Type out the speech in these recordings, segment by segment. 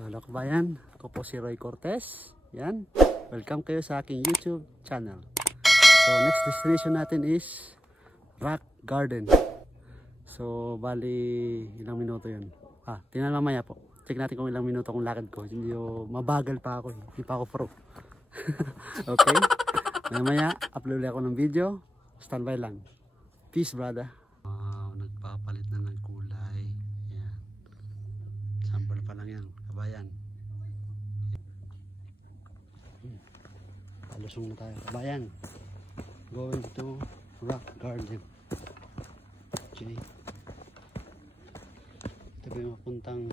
So hello kabayan, ako po si Roy Cortez. Yan, welcome kayo sa aking YouTube channel. So next destination natin is Rock Garden. So bali ilang minuto yun. Tingnan mamaya po. Check natin kung ilang minuto kung lakad ko. Hindi mabagal pa ako, hindi pa ako pro. Okay, mamaya upload ako ng video. Standby lang. Peace brother. Nagpapalit na ng kulay. Yan. Sample pa lang yan kabayan. Palusong na tayo kabayan. Going to Rock Garden. Okay. Ito ba yung papuntang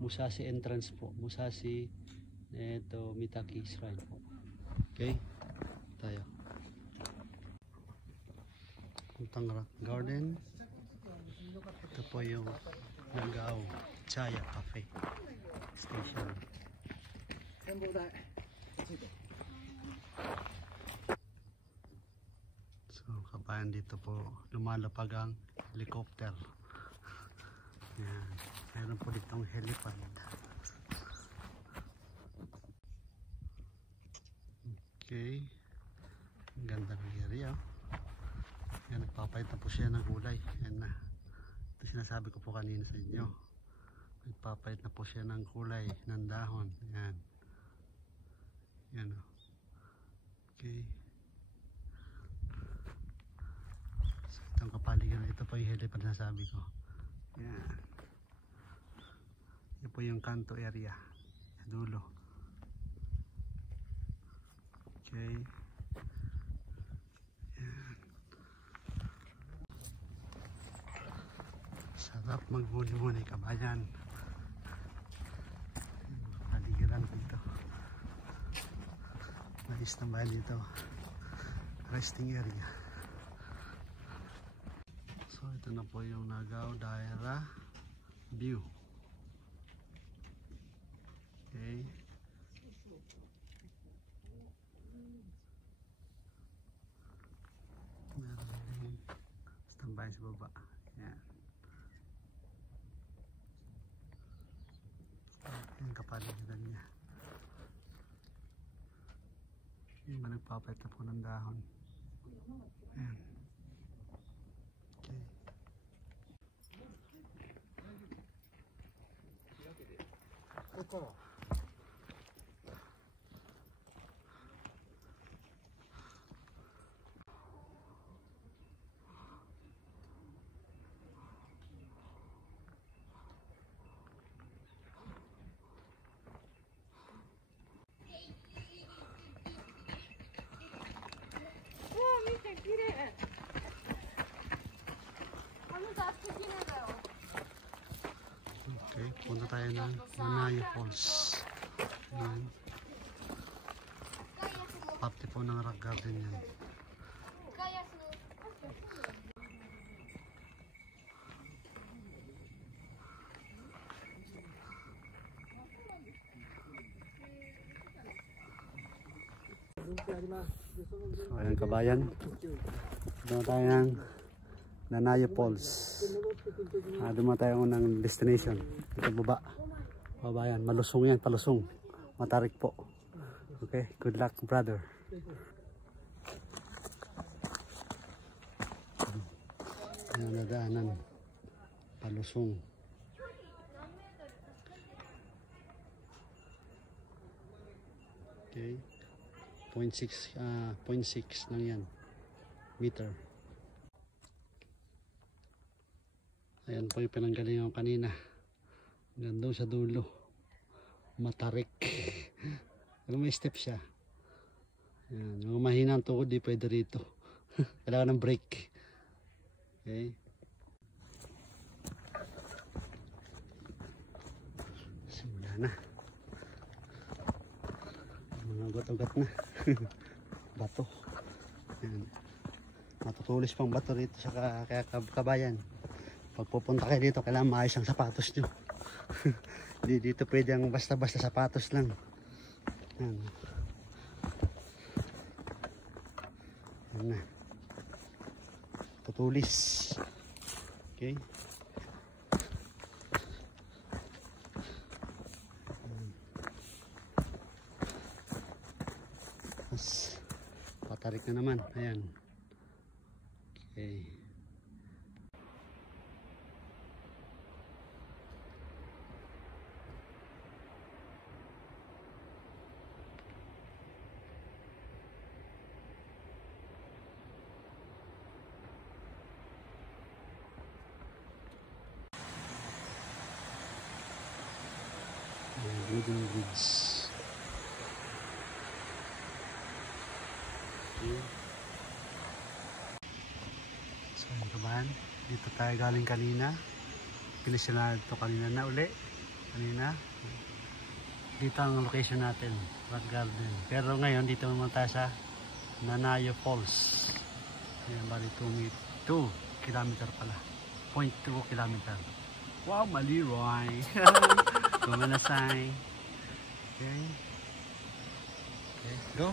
Musashi entrance po. Musashi Mitaki Shrine po. Okay. Tayo. Puntang Rock Garden. Ito po yung Nagao Chaya Cafe Station. So kabayan, dito po lumalapag ang helicopter. Yan. Meron po ditong helipad. Okay. Ang ganda ng area. Yan, nagpapayat na po siya ng kulay. Yan na. Ito sinasabi ko po kanina sa inyo. Nagpapayat na po siya ng kulay ng dahon. Yan. Yan o. Okay. So itong kapaligiran, ito po yung helipad na sabi ko. Yan. Ito po yung kanto area. Dulo. Okay. Yan. Sarap maghuli-huli kabayan. Paligiran dito. Mais na ba dito? Resting area. So ito na po yung Nagao Daira view. Okay. Meron din standby sa baba. Yan. Yung kapaligiran niya. Yung ba nagpapayat na po ng dahon. Yan. Okay. Okay, punta tayo ng Nanayo Falls. Ayan. Parte po ng Rock Garden yan. So ayan kabayan, doon tayo ng Nanayo Falls. Doon tayo ng destination. Ito baba kabayan, malusong yan, palusong, matarik po. Okay, good luck brother. Ayan, nadaanan palusong. Okay, 0.6 lang yan meter. Ayan po yung pinanggalingan ko kanina. Ganda sa dulo. Matarik. Pero may step siya. Ayan, yung mahina ang tuhod di pwede rito. Kailangan ng brake. Okay. Simula na. Mga got-ugat na. Bato. Ayan. Matutulis pang bato rito sa kabayan. Pag pupunta kayo dito, kailangan maayos ang sapatos nyo. Hindi dito pwede ang basta-basta sapatos lang. Ayan. Ayan na. Tutulis. Okay. Tarik na naman. Ayan. Okay. Wooden bridge. Okay. So mga kabahan, dito tayo galing kanina. Pinisila ito kanina na uli. Kanina. Dito ang location natin, Rock Garden. Pero ngayon dito naman tayo sa Nanayo Falls. Ayan, bali 2 kilometer pala. 0.2 kilometer. Wow, maliroy. Gumanasay. Okay. Okay, go.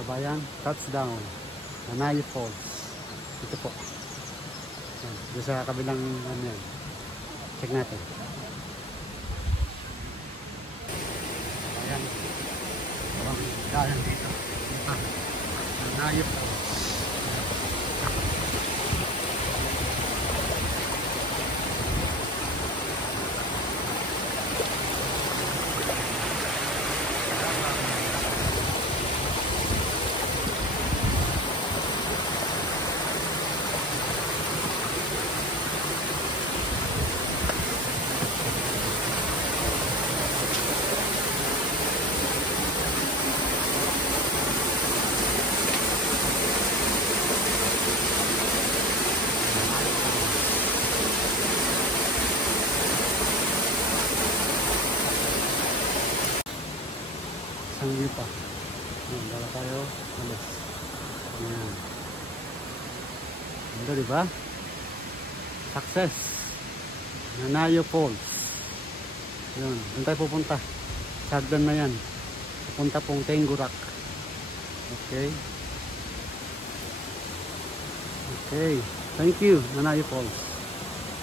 Kabayan, touchdown Nanayo Falls. Ito po. Yan, doon sa kabilang ano yan. Check natin. Kabayan, kabayan dito. Ito, Nanayo Falls. Isang view pa. Ayan, dala tayo. Alis. Ayan. Ganda, diba? Success. Nanayo Falls. Ayan. Doon tayo pupunta. Sagdan na yan. Pupunta pong Tengu Rock. Okay. Okay. Thank you, Nanayo Falls.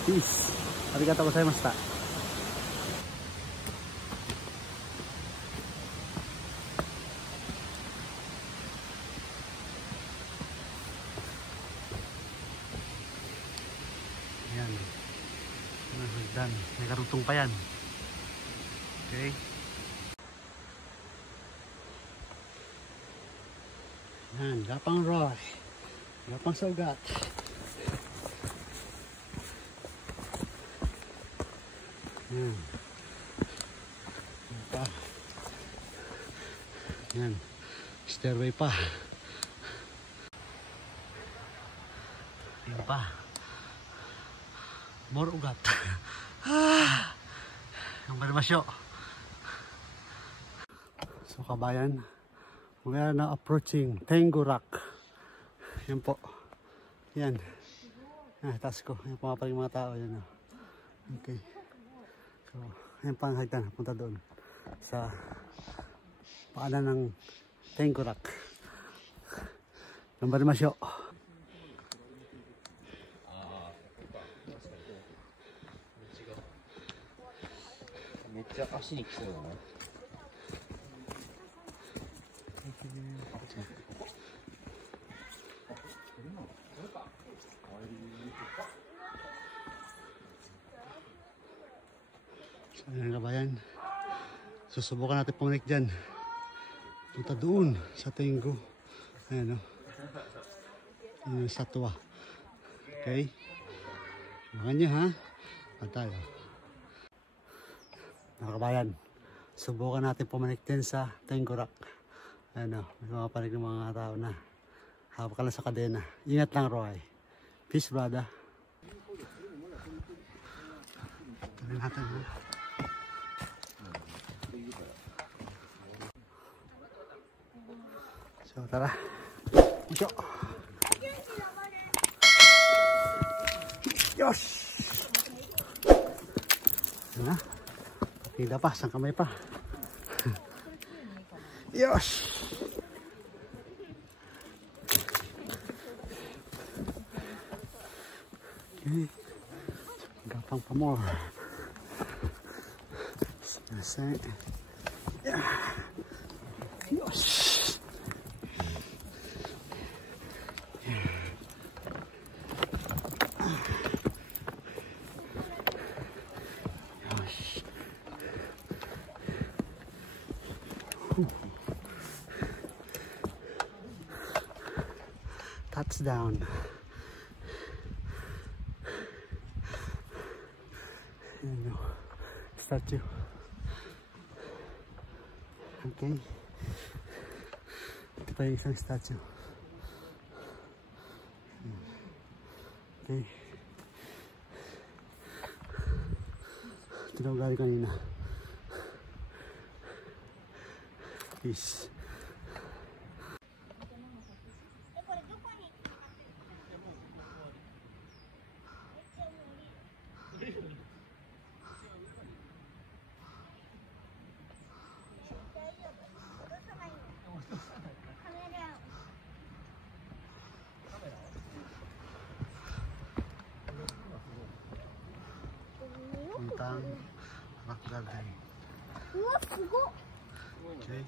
Peace. Arigatou gozaimashita. Ayan. Hagdan. May karutong pa yan. Okay. Ayan. Gapang Roy. Gapang Sugat. Ayan. Ayan pa. Ayan. Stairway pa. Ayan pa. More ugat. Ang barmasyo. So kabayan, we are now approaching Tengu Rock. Yan po. Yan. Taas ko. Yan po nga mga tao. Yan. Okay. So, yan pa ang hagdan. Punta doon. Sa paanan ng Tengu Rock. Ang barmasyo. So, ayan kabayan, susubukan natin pumanik dyan, punta doon sa Tengu. Ayan o, yun yung satwa. Okay, makanya ha, tayo mga kabayan, subukan natin pumanik din sa Tengu Rock. Ayan o, may mga panig ng mga tao na hawak ka lang sa kadena. Ingat lang Roy. Peace brother. Tuloy natin ha. So So tara. Musyo. Yosh! Yan na. Hindi pa, isang kamay pa. Yosh! Okay. Gapang pa more. Sinasay. Yeah. Yosh! Touchdown. Ayan yung statue. Okay. Ito pa yung isang statue. Okay. Ito daw galing kanina. Peace. Puntang Rock Garden. Okay.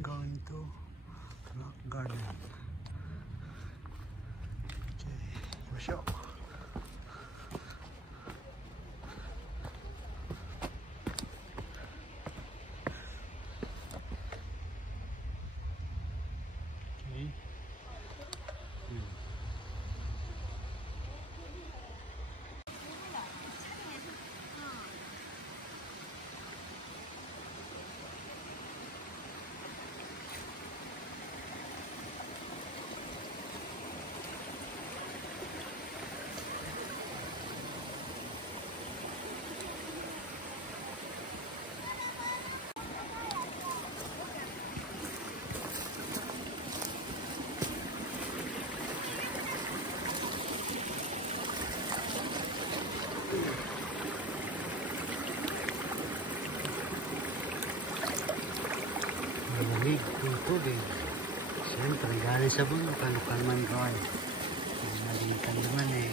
Going to Rock Garden. Okay, masyo. Okay. Malamig yung tubig. Siyempre, galing sa bundok, lokal man doon. Malikan naman eh.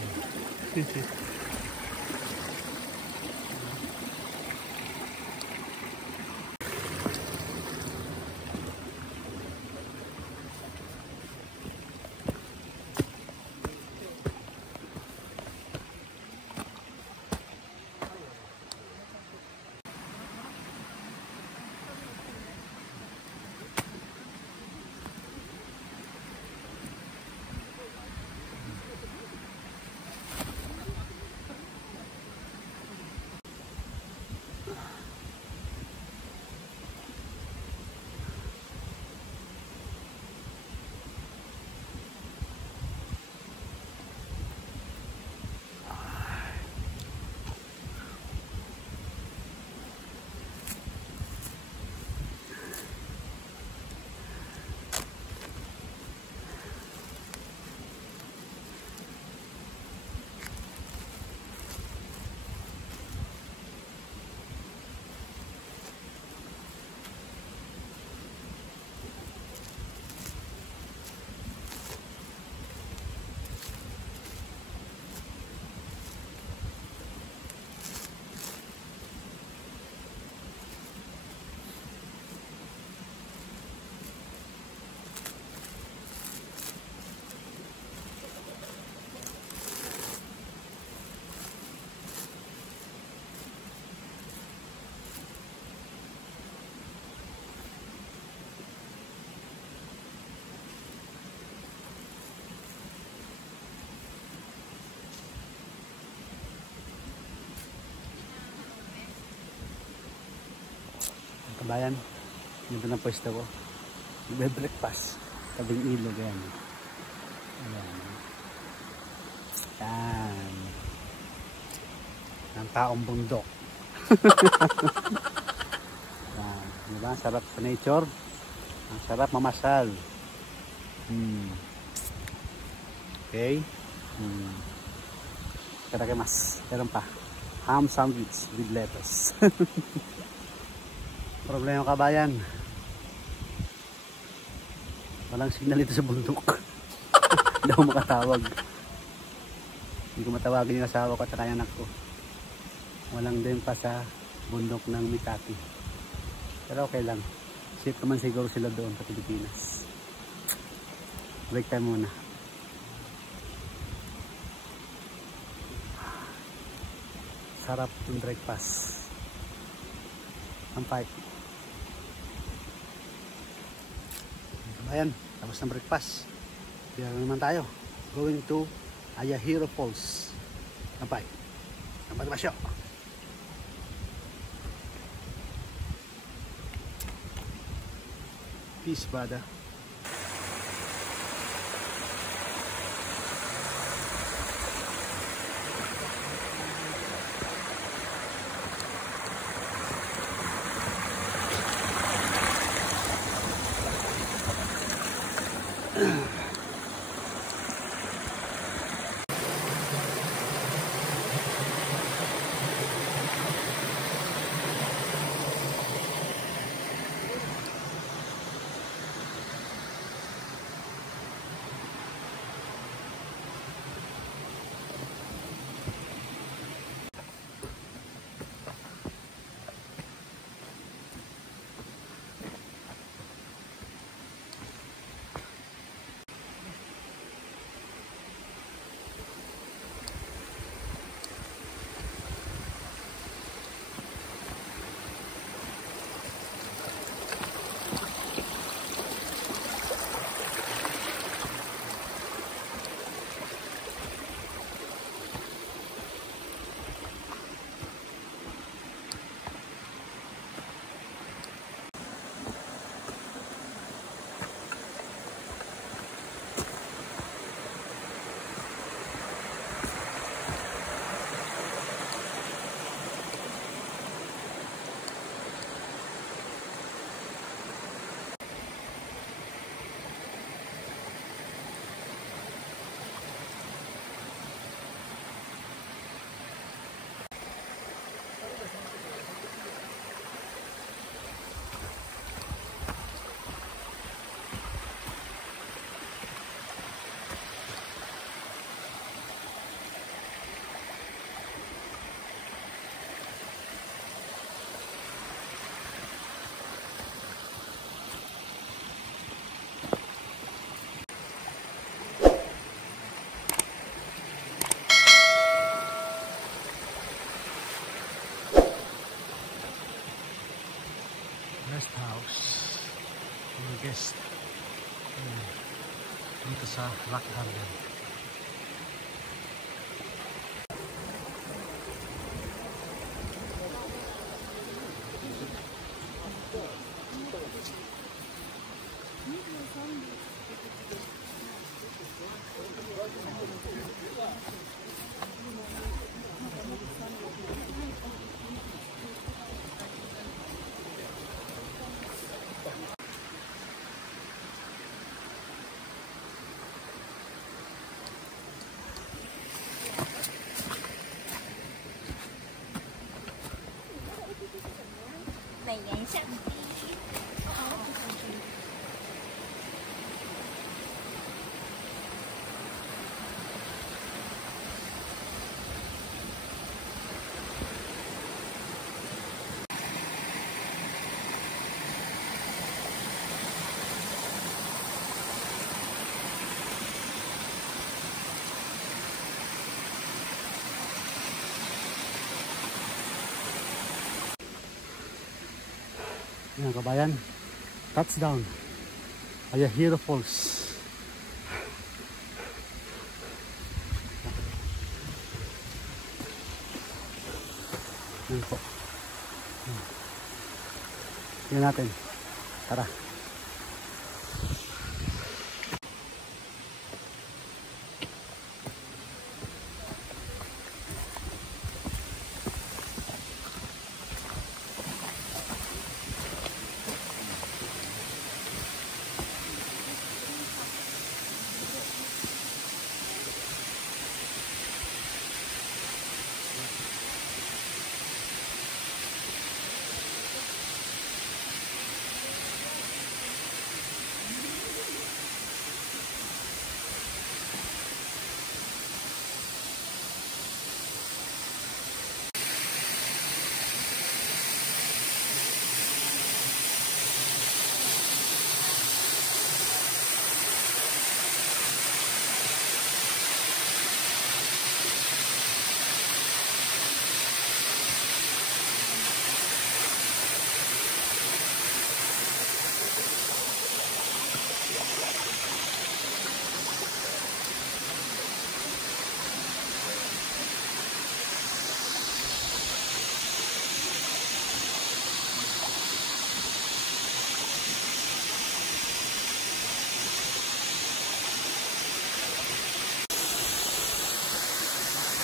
Bayan, dito na pwesto ko. Breakfast. Tabing ilog yan. Ayan. Yan. Ang taong bundok. Yan. Diba? Sarap sa nature. Ang sarap mamasal. Okay. Mas. Meron pa. Ham sandwich with lettuce. Problema kabayan. Walang signal ito sa bundok. Hindi ako makatawag. Hindi ko matawagin yung asawa ko at saka yung anak ko. Walang din pa sa bundok ng Mikati. Pero okay lang. Safe naman siguro sila doon sa Pilipinas. Break time muna. Sarap yung breakfast. Ang pipe. Ayan, tapos ng breakfast. Kaya naman tayo. Going to Ayahiro Falls. Ang pipe. Ang pagmasyo. Peace, brother. Rest house. Yung guest. Dito sa Rock Garden. Yan kabayan, touchdown Ayahiro Falls. Yan po. Tingnan natin. Tara.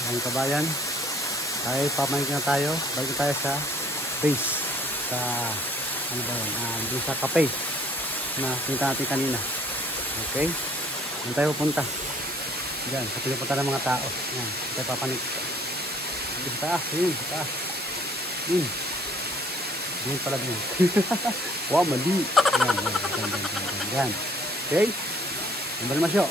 Ang kabayan, ay pamanik na tayo. Balik tayo sa base, sa ano ba yun, doon sa cafe na pinunta natin kanina. Okay, doon tayo pupunta dyan, sa pinupunta ng mga tao. Yan, tayo papanik sa taas, yun, sa taas yun pala yun. Wow, mali. Yan. Okay, ang masyo.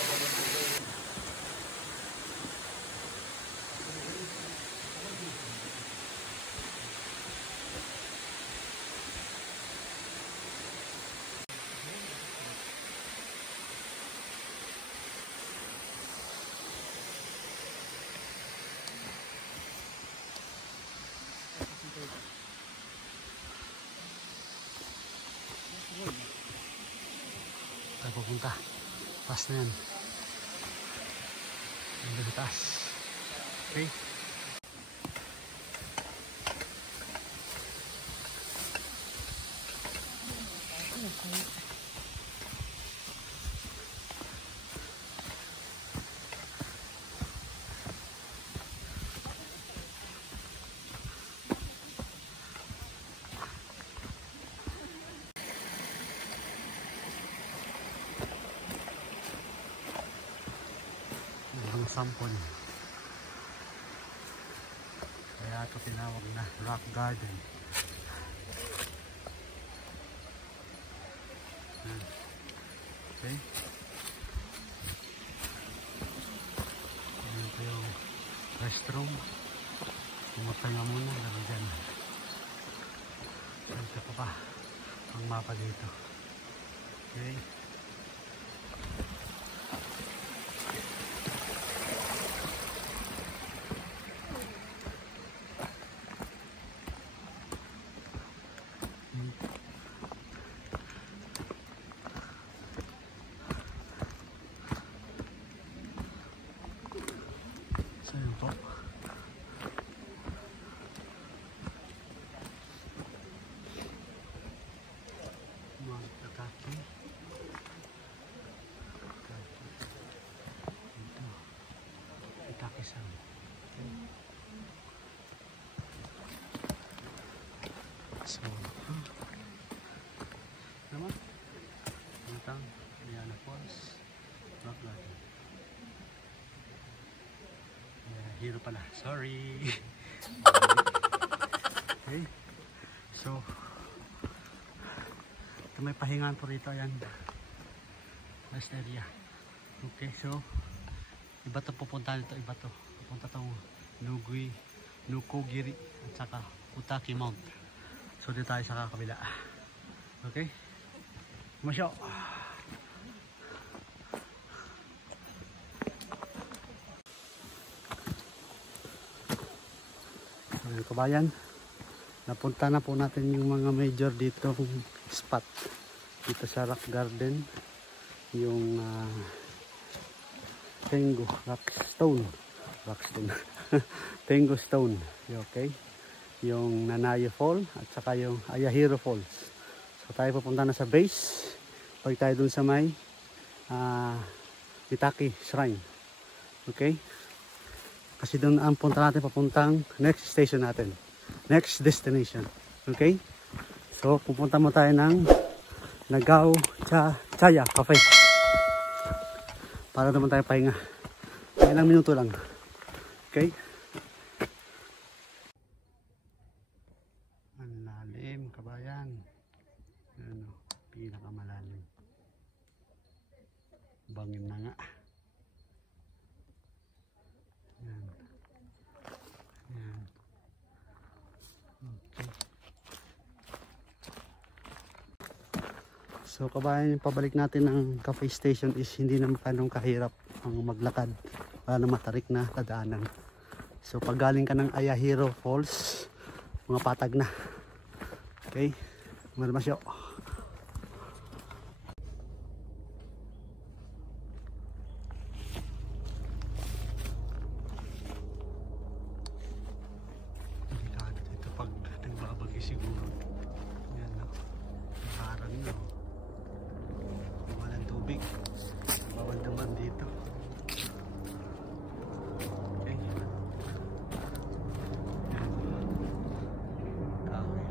Tayo pupunta. Taas na yan. Ang taas. Okay. Sampon. Kaya ito tinawag na rock garden. Okay. Ito yung restroom. Pumunta nga muna lang dyan. Ito pa ang mapa dito. Okay. So yun po. Magkakaki. Ito. Itakisan. So, naman. Tentang Liana Falls. Rock Garden. Hero pala. Sorry. Okay. So, ito may pahingaan po rito. Ayan. Rest area. Okay. So, iba ito pupunta nito. Iba ito. Pupunta itong Nukogiri at saka Utaki Mount. So, dito tayo sa kakabila. Okay. Masyo. Kabayan, napunta na po natin yung mga major dito spot dito sa Rock Garden, yung Tengu Rockstone Tengu Stone, okay, yung Nanaye Fall at saka yung Ayahiro Falls. So tayo pupunta na sa base. Pag tayo dun sa may Mitaki Shrine. Okay? Kasi dun ang punta natin papuntang next station natin. Next destination. Okay? So pupunta mo tayo ng Nagaw Chaya Cafe. Para naman tayo pahinga. Ilang minuto lang. Okay? Ang lalim, kabayan. Ano, pinakamalalim. Bangin na nga. Yan. Yan. Okay. So kabayan, yung pabalik natin ng cafe station is hindi naman ganong kahirap ang maglakad para na matarik na tadaanan. So pag galing ka ng Ayahiro Falls, mga patag na. Okay? Marmasyo. Delikado dito pag nagbabagay siguro. Yan no. Parang no. Walang tubig. Bawal naman dito. Okay. Kahoy.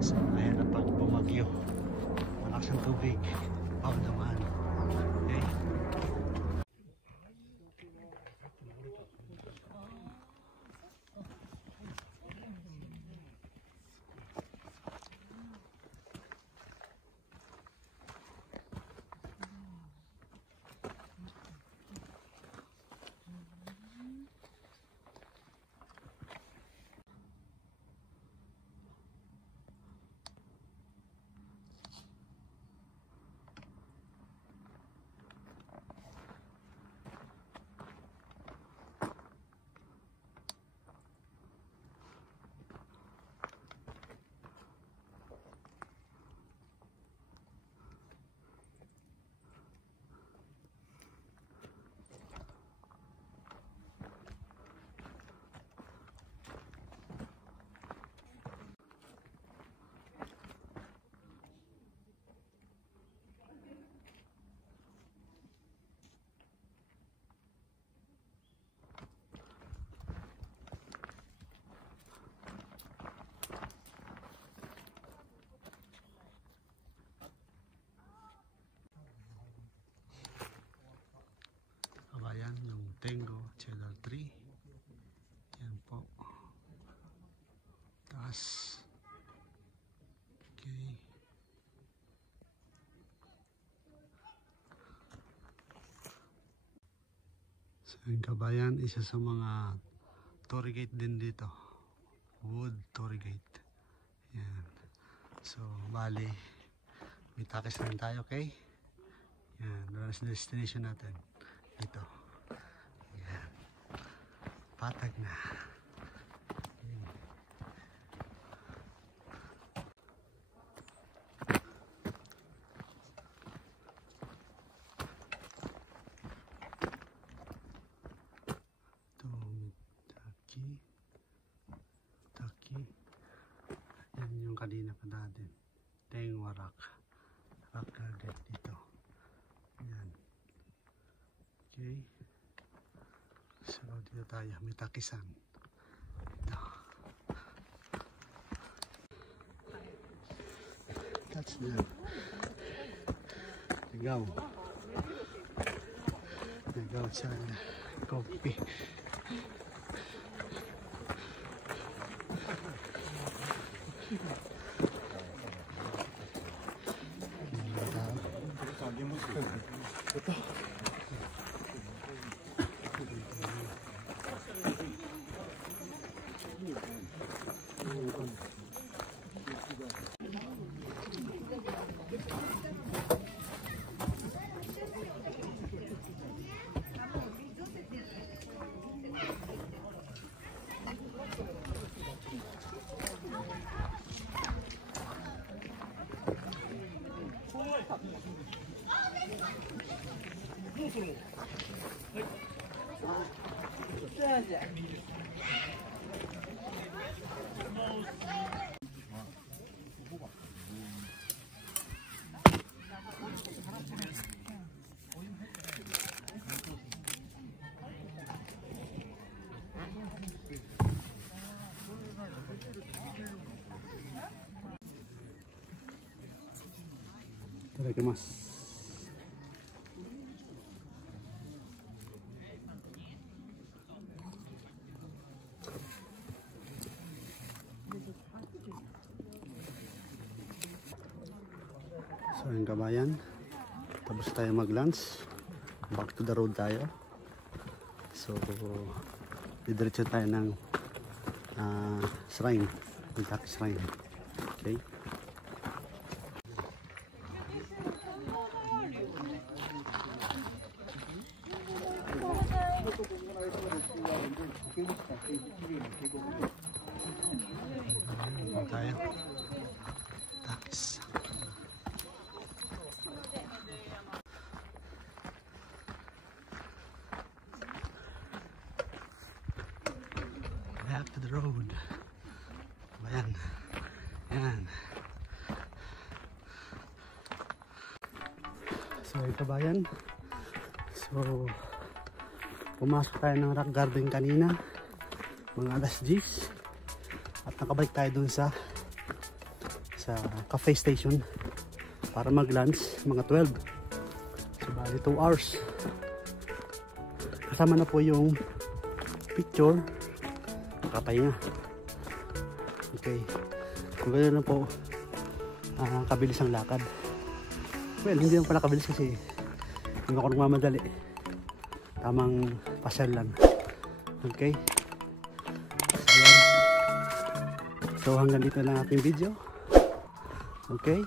So mahirap pag bumagyo. Malakas ang tubig. Bawal naman. Okay. Ayan yung Tengo Cheddar Tree. Yan po. Taas. Okay. So yung kabayan, isa sa mga Torii Gate din dito. Wood Torii Gate. Yan. So bali, may takis rin tayo, okay? Yan, doon sa destination natin. Dito. Yan. Patag na. Yan. Ito, Mitaki. Yan yung kanina pa natin. Tengwa Rock. Rock Garden dito. Yan. Okay. So dito tayo, Mitaki-san. Ito. That's the Nagaw. Nagaw sa coffee. itadakimasu. So yung kabayan, tapos tayo mag-lunch, back to the road tayo. So didiretso tayo ng shrine, Mendaki Shrine. Okay. Tayo. Takis. Back to the road. Ayan. Ayan. So ito bayan. So pumasok tayo ng rock garden kanina. Mga alas 10. At nakabalik tayo dun sa cafe station para mag-lunch mga 12. So bali 2 hours. Kasama na po yung picture. Nakapahinga. Okay. Kung gano'n na po kabilis ang lakad. Well, hindi naman pala kabilis kasi hindi ako nagmamadali. Tamang pasyal lang. Okay. So hanggang dito lang aking video. Okay.